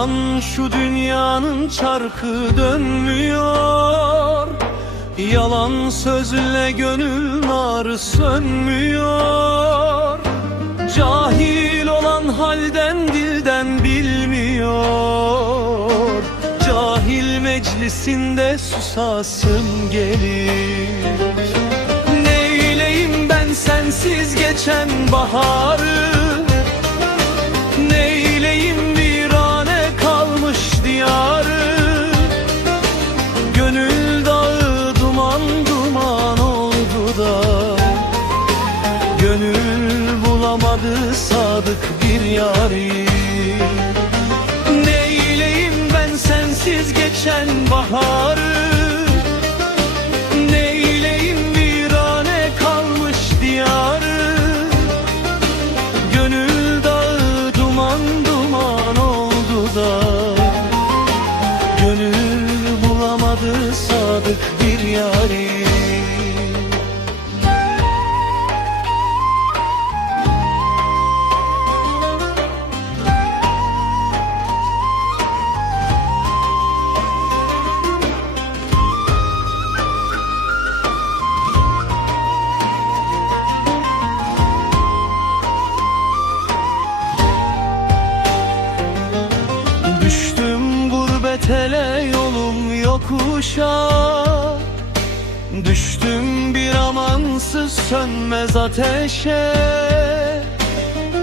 Yalan şu dünyanın çarkı dönmüyor. Yalan sözle gönül narı sönmüyor. Cahil olan halden dilden bilmiyor. Cahil meclisinde susasım gelir. Neyleyim ben sensiz geçen baharı Gönül bulamadı sadık bir yari. Neyleyim ben sensiz geçen baharı? Neyleyim virane kalmış diyarı? Gönül dağı duman duman oldu da. Gönül bulamadı sadık bir yari yokuşa Düştüm bir amansız sönmez ateşe.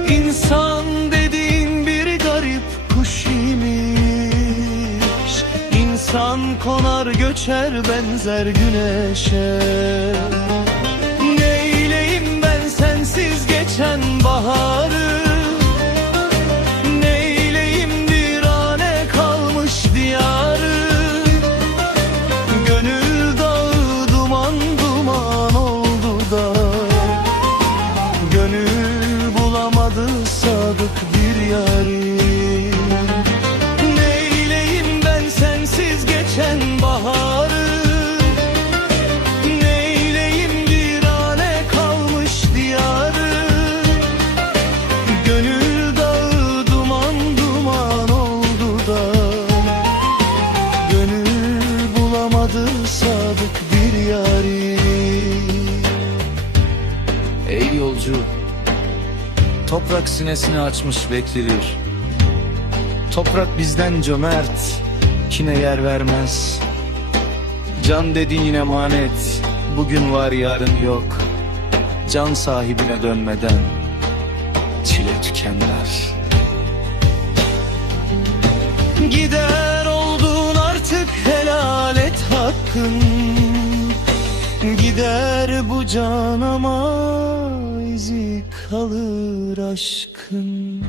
İnsan dediğin bir garip kuş imiş. İnsan konar göçer benzer güneşe bulamadı sadık bir yari Neyleyim ben sensiz geçen baharı? Neyleyim virane kalmış diyarı? Gönül dağı duman duman oldu da. Gönül bulamadı sadık bir yari Toprak sinesini açmış bekliyor. Toprak bizden cömert Kine yer vermez. Can dediğin emanet Bugün var yarın yok. Can sahibine dönmeden Çile tükenmez Gider oldun artık helal et hakkın. Gider bu can ama izi kalır aşkın